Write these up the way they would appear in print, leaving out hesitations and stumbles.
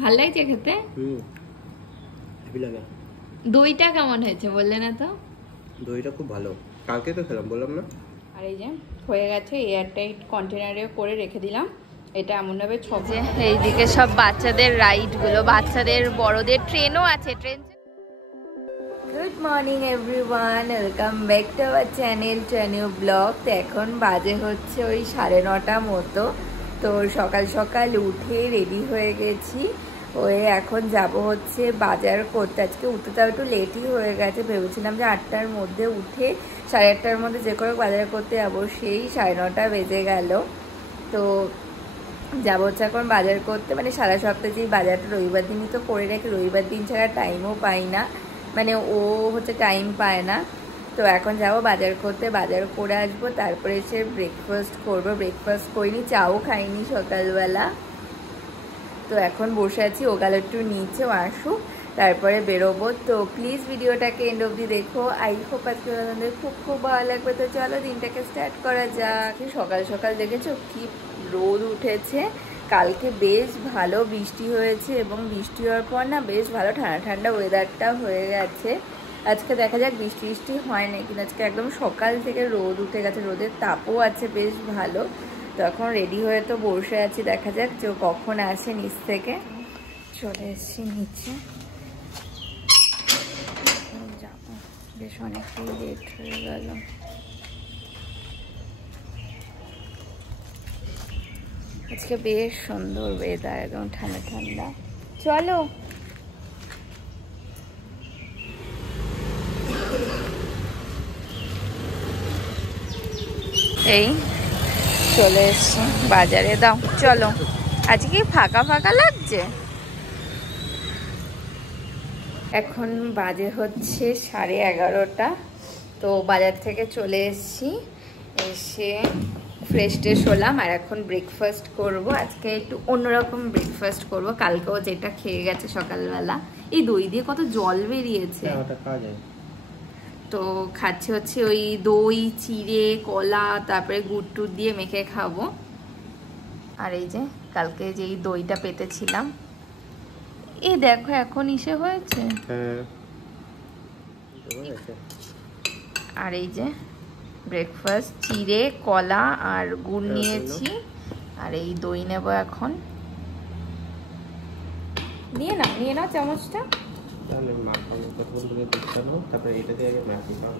ভাল লাগছে খেতে? হেভি লাগে। দইটা কেমন হয়েছে বললে না তো? দইটা খুব ভালো, কালকে তো খেলাম, বললাম না। আর এই যে হয়ে গেছে, এয়ারটাইট কন্টেনারে করে রেখে দিলাম। এটা এমনভাবে ছকে এইদিকে সব বাচ্চাদের রাইডগুলো, বাচ্চাদের বড়দের ট্রেনও আছে। Train good morning everyone, welcome back to our channel to new blog. তো এখন বাজে হচ্ছে ওই 9:30 মতো। তো সকাল সকাল উঠে রেডি হয়ে গেছি। ওই এখন যাব হচ্ছে বাজার করতে। আজকে উঠতে তাও একটু লেটই হয়ে গেছে, ভেবেছিলাম যে 8টার মধ্যে উঠে 8:30টার মধ্যে যে করে বাজার করতে যাবো, সেই 9:30 বেজে গেল। তো যাবো হচ্ছে এখন বাজার করতে, মানে সারা সপ্তাহে যে বাজারটা রবিবার দিনই তো করে রাখি, রবিবার দিন ছাড়া টাইমও পাই না, মানে ও হচ্ছে টাইম পায় না। তো এখন যাব বাজার করতে, বাজার করে আসবো, তারপরে এসে ব্রেকফাস্ট করবো। ব্রেকফাস্ট করিনি, চাও খাইনি সকালবেলা। তো এখন বসে আছি, ও গেল একটু নিচেও আসুক, তারপরে বেরোবো। তো প্লিজ ভিডিওটাকে এন্ড অবধি দেখো, আই হোপ আজকে আপনাদের খুব খুব ভালো লাগবে। তো চলো দিনটাকে স্টার্ট করা যাক। সকাল সকাল দেখেছো কি রোদ উঠেছে। কালকে বেশ ভালো বৃষ্টি হয়েছে, এবং বৃষ্টি হওয়ার পর না বেশ ভালো ঠান্ডা ঠান্ডা ওয়েদারটা হয়ে গেছে। আজকে দেখা যাক বৃষ্টি বৃষ্টি হয় না, কিন্তু আজকে একদম সকাল থেকে রোদ উঠে গেছে, রোদের তাপও আছে বেশ ভালো। তো এখন রেডি হয়ে তো বসে আছি, দেখা যাক যে কখন আসে নিচ থেকে। চলে এসেছি নিচে, যাবো, বেশ অনেকটাই লেট হয়ে গেল। আজকে বেশ সুন্দর ওয়েদার, একদম ঠান্ডা ঠান্ডা। চলো এই চলে এসছি বাজারে। দাও চলো, আজকে ফাঁকা ফাঁকা লাগছে। এখন বাজে হচ্ছে 11:30। তো বাজার থেকে চলে এসছি, এসে ফ্রেশ ট্রেশ হলাম, আর এখন ব্রেকফাস্ট করব। আজকে একটু অন্যরকম ব্রেকফাস্ট করব, কালকেও যেটা খেয়ে গেছে সকালবেলা। এই দই দিয়ে কত জল বেরিয়েছে। তো খাচ্ছি হচ্ছে ওই দই, চিড়ে, কলা, তারপরে গুড় টুড় দিয়ে মেখে খাবো। আর এই যে কালকে যেই দইটা পেতেছিলাম, এই দেখো এখন ইসে হয়েছে। আর এই যে ব্রেকফাস্ট, চিড়ে, কলা আর গুড় নিয়েছি, আর এই দই নেব এখন। নিয়ে নাও চামচটা। তাহলে মাখানো কতগুলো দেখতে হবে, তারপরে এটা দিয়ে আগে মাখি, কারণ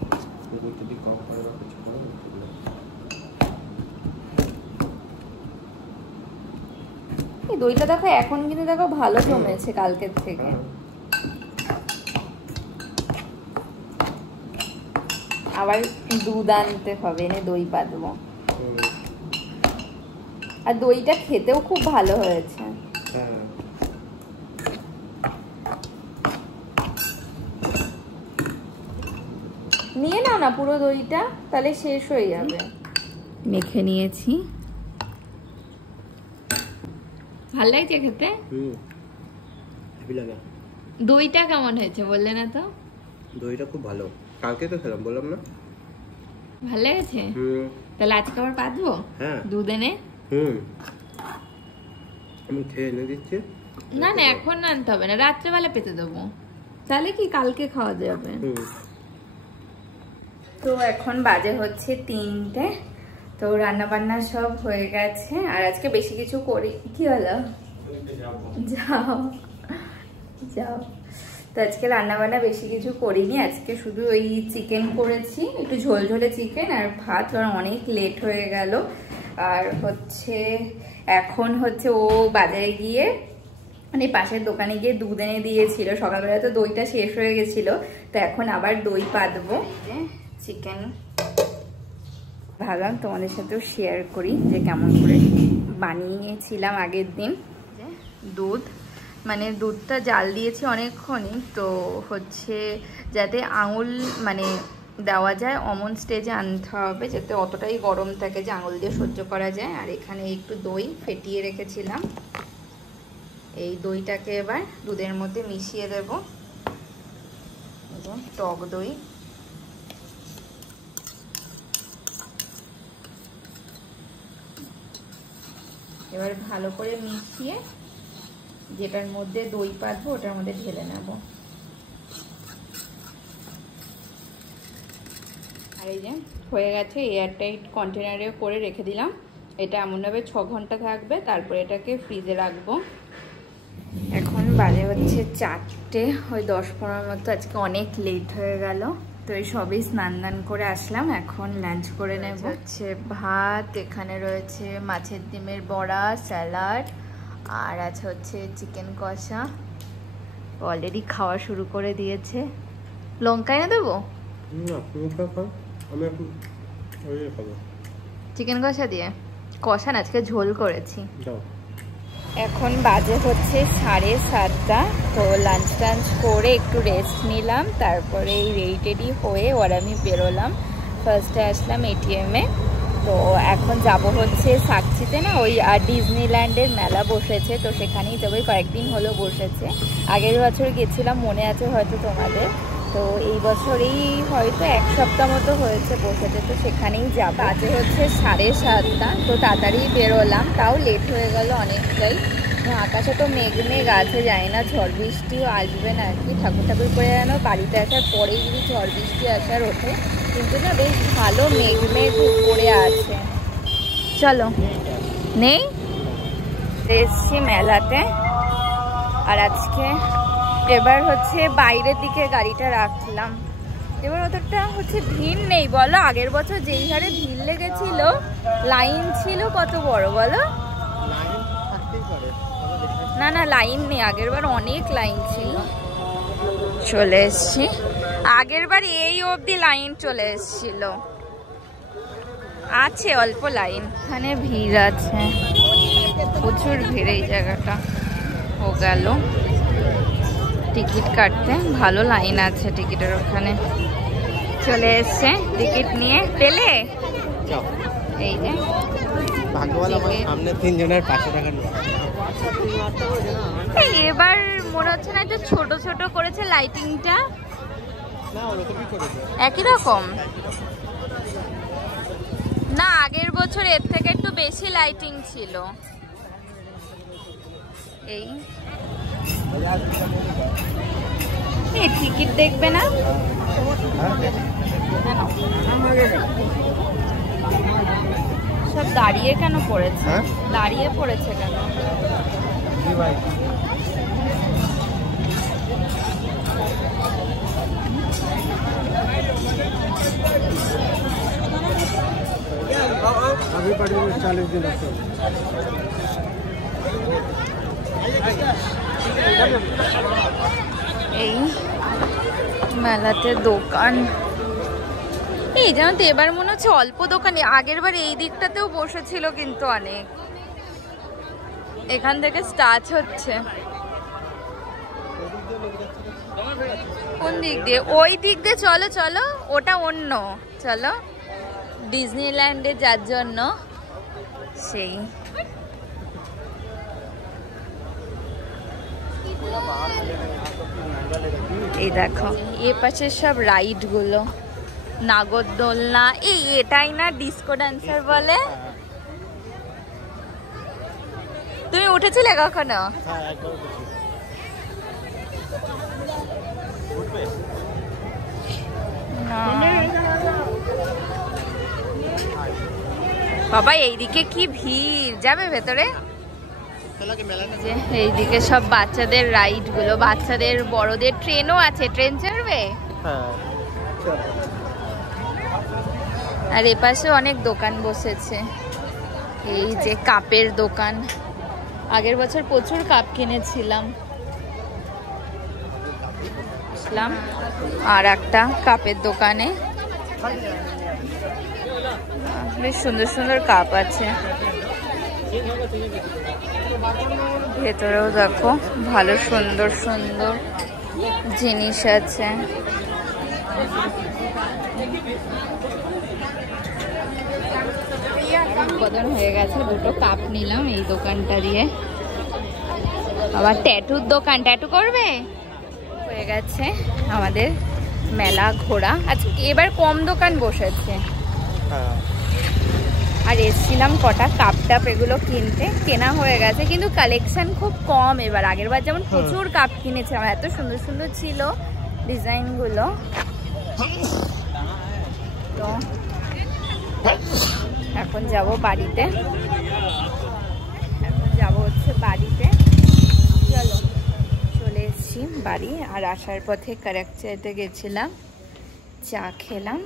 যদি কম হয় বা কিছু হয় না। এই দইটা দেখো এখন কিন্তু দেখো ভালো জমেছে কালকের থেকে। আবার দুধ আনতে হবে, এনে দই পাতবো। আর দইটা খেতেও খুব ভালো হয়েছে। নিয়ে নাও না পুরো দইটা, তাহলে শেষ হয়ে যাবে। মেখে নিয়েছি, ভাল লাগছে খেতে। হেভি লাগে। দইটা কেমন হয়েছে বললে না তো? দইটা খুব ভালো, কালকে তো খেলাম, বললাম না। ভাল লেগেছে? তাহলে আজকে আবার পাতবো। হ্যাঁ, দুধ এনে। আমি খেয়ে এনে দিচ্ছি। না না এখন আনতে হবে না, রাত্রেবেলা পেতে দেবো, তাহলে কি কালকে খাওয়া যাবে। তো এখন বাজে হচ্ছে 3টে। তো রান্না বান্না সব হয়ে গেছে, আর আজকে বেশি কিছু করি। কি হলো? যাও যাও। তো আজকে রান্না বান্না বেশি কিছু করিনি, আজকে শুধু ওই চিকেন করেছি, একটু ঝোলঝোলে চিকেন আর ভাত, কারণ অনেক লেট হয়ে গেল। আর হচ্ছে এখন হচ্ছে ও বাজারে গিয়ে, মানে পাশের দোকানে গিয়ে দুধ এনে দিয়েছিল, সকালবেলা তো দইটা শেষ হয়ে গেছিল, তো এখন আবার দই পাতবো। চিকেন ভাবলাম তোমাদের সাথেও শেয়ার করি যে কেমন করে বানিয়েছিলাম আগের দিন। দুধ, মানে দুধটা জাল দিয়েছি অনেকক্ষণই, তো হচ্ছে যাতে আঙুল মানে দেওয়া যায় অমন স্টেজে আনতে হবে, যাতে অতটাই গরম থাকে যে আঙুল দিয়ে সহ্য করা যায়। আর এখানে একটু দই ফেটিয়ে রেখেছিলাম, এই দইটাকে এবার দুধের মধ্যে মিশিয়ে দেব। টক দই, এবার ভালো করে মিশিয়ে যেটার মধ্যে দই পাতবো ওটার মধ্যে ঢেলে নেব। আর এই যে হয়ে গেছে, এয়ারটাইট কন্টেনারে করে রেখে দিলাম। এটা এমনভাবে 6 ঘন্টা থাকবে, তারপরে এটাকে ফ্রিজে রাখবো। এখন বাজে হচ্ছে 4টে, ওই 10-15 মতো। আজকে অনেক লেট হয়ে গেল, তো এই সবই স্নান করে আসলাম। এখন লাঞ্চ করে নেব। হচ্ছে ভাত, এখানে রয়েছে মাছের ডিমের বড়া, স্যালাড, আর আছে হচ্ছে চিকেন কষা। অলরেডি খাওয়া শুরু করে দিয়েছে। লঙ্কা এনে দেবো? চিকেন কষা দিয়ে কষা না, আজকে ঝোল করেছি। এখন বাজে হচ্ছে 7:30। তো লাঞ্চ টাঞ্চ করে একটু রেস্ট নিলাম, তারপরে এই রেডি হয়ে ওর আমি বেরোলাম। ফার্স্টে আসলাম এটিএমে। তো এখন যাব হচ্ছে সাকচিতে, না ওই ডিজনিল্যান্ডের মেলা বসেছে, তো সেখানেই যাবো। কয়েকদিন হলো বসেছে, আগের বছর গেছিলাম, মনে আছে হয়তো তোমাদের। তো এই বছরেই হয়তো 1 সপ্তাহ মতো হয়েছে বসেছে, তো সেখানেই যাব। বাজে হচ্ছে 7:30। তো তাড়াতাড়ি বেরোলাম, তাও লেট হয়ে গেল অনেকটাই। আকাশে তো মেঘ আছে, জানি না ঝড় বৃষ্টিও আসবে না আর কি। ঠাকুর করে যেন বাড়িতে আসার পরেই যদি ঝড় বৃষ্টি আসার ওঠে, কিন্তু না বেশ ভালো মেঘ করে আছে। চলো, নেই এসছি মেলাতে। আর আজকে এবার হচ্ছে বাইরের দিকে গাড়িটা রাখলাম। এবার অতটা হচ্ছে ভিড় নেই বলো। আগের বছর যেই হারে ভিড় লেগেছিল, লাইন ছিল কত বড় বলো। না না, লাইন নেই, আগের বার অনেক লাইন ছিল। চলে এসছি, আগের বার এই অবধি লাইন চলে এসছিল। আছে অল্প লাইন, এখানে ভিড় আছে, প্রচুর ভিড় এই জায়গাটা। ও গেল টিকিট কাটতে, ভালো লাইন আছে টিকিটের ওখানে। চলে এসছে টিকিট নিয়ে। পেলে? এই যে এবার মনে হচ্ছে না, একটু ছোট ছোট করেছে লাইটিংটা, একই রকম না। আগের বছর এর থেকে একটু বেশি লাইটিং ছিল। এই টিকিট দেখবে না? সব দাঁড়িয়ে কেন পড়েছে? দাঁড়িয়ে পড়েছে কেন? এই মেলাতে দোকান, এই জানো তো এবার মনে হচ্ছে অল্প দোকানে। আগের বার এই দিকটাতেও বসেছিল কিন্তু অনেক। এখান থেকে স্টার্ট হচ্ছে। কোন দিক দিয়ে? ওই দিক দিয়ে চলো চলো, ওটা অন্য। চলো ডিজনিল্যান্ডে যার জন্য সেই। এই দেখো এ পাশে সব রাইড গুলো, নাগরদোলনা। এই এটাই না ডিস্কো ডান্সার বলে? তুমি উঠেছিলে কখনো? বাবা এইদিকে কি ভিড়, যাবে ভেতরে? এইদিকে সব বাচ্চাদের রাইড গুলো, বাচ্চাদের বড়দের ট্রেনও আছে। ট্রেন চড়বে? আর এপাশে অনেক দোকান বসেছে। এই যে কাপের দোকান, আগের বছর প্রচুর কাপ কিনেছিলাম। আর একটা কাপের দোকানে বেশ সুন্দর সুন্দর কাপ আছে। ভেতরেও দেখো ভালো সুন্দর সুন্দর জিনিস আছে। উৎপাদন হয়ে গেছে, দুটো কাপ নিলাম এই দোকানটা দিয়ে। আবার ট্যাটুর দোকান, ট্যাটু করবে? হয়ে গেছে আমাদের মেলা ঘোরা। আজকে এবার কম দোকান বসেছে। আর এসছিলাম কটা কাপ টাপ এগুলো কিনতে, কেনা হয়ে গেছে কিন্তু কালেকশন খুব কম এবার। আগের বার যেমন প্রচুর কাপ কিনেছিলাম, এত সুন্দর সুন্দর ছিল ডিজাইনগুলো। তো এখন যাব বাড়িতে, চলো চলে এসছি বাড়ি। আর আসার পথে কারেকচাইতে গেছিলাম, চা খেলাম,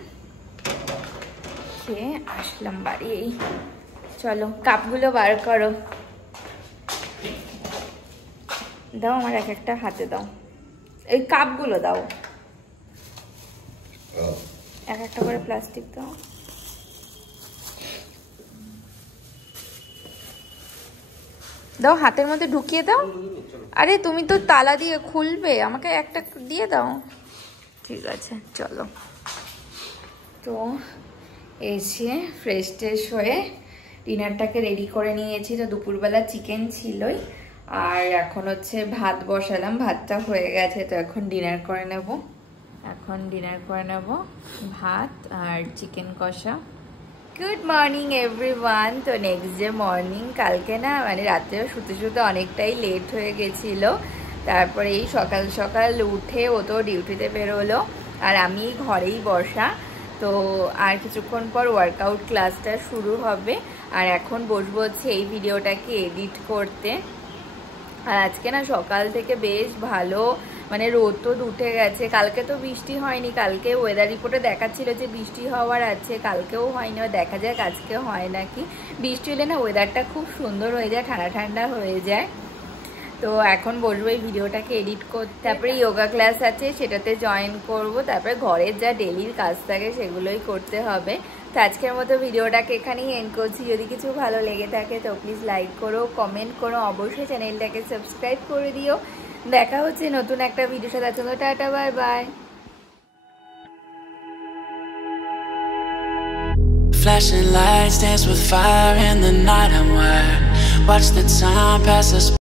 খেয়ে আসলাম বাড়ি। এই চলো কাপগুলো বার করো, দাও আমার এক একটা হাতে দাও, এই কাপগুলো দাও, এক একটা করে প্লাস্টিক দাও। দাও হাতের মধ্যে ঢুকিয়ে দাও। আরে তুমি তো তালা দিয়ে খুলবে, আমাকে একটা দিয়ে দাও। ঠিক আছে চলো। তো এসে ফ্রেশ ট্রেশ হয়ে ডিনারটাকে রেডি করে নিয়েছি। তো দুপুরবেলা চিকেন ছিলই, আর এখন হচ্ছে ভাত বসালাম, ভাতটা হয়ে গেছে। তো এখন ডিনার করে নেব, ভাত আর চিকেন কষা। Good morning everyone. তো নেক্সট ডে মর্নিং, কালকে না মানে রাত্রেও শুতে শুতে অনেকটাই লেট হয়ে গেছিলো। তারপরে এই সকাল সকাল উঠে ও তো ডিউটিতে বেরোলো, আর আমি ঘরেই বসা। তো আর কিছুক্ষণ পর ওয়ার্কআউট ক্লাসটা শুরু হবে, আর এখন বসবো হচ্ছে এই ভিডিওটাকে এডিট করতে। আর আজকে না সকাল থেকে বেশ ভালো মানে রোদ তো উঠে গেছে। কালকে তো বৃষ্টি হয়নি, কালকে ওয়েদার রিপোর্টে দেখাচ্ছিল যে বৃষ্টি হওয়ার আছে, কালকেও হয়নি। দেখা যাক আজকে হয় নাকি। বৃষ্টি হলে না ওয়েদারটা খুব সুন্দর হয়ে যায়, ঠান্ডা ঠান্ডা হয়ে যায়। তো এখন বসবো এই ভিডিওটাকে এডিট করতে, তারপরে যোগা ক্লাস আছে সেটাতে জয়েন করব, তারপরে ঘরের যা ডেলির কাজ থাকে সেগুলোই করতে হবে। তো আজকের মতো ভিডিওটাকে এখানেই এন্ড করছি। যদি কিছু ভালো লেগে থাকে তো প্লিজ লাইক করো, কমেন্ট করো, অবশ্যই চ্যানেলটাকে সাবস্ক্রাইব করে দিও। দেখা হচ্ছে নতুন একটা ভিডিওর সাথে। চলো tata, bye bye. Flashing lights dance with fire in the night. I'm wired. Watch the time pass us.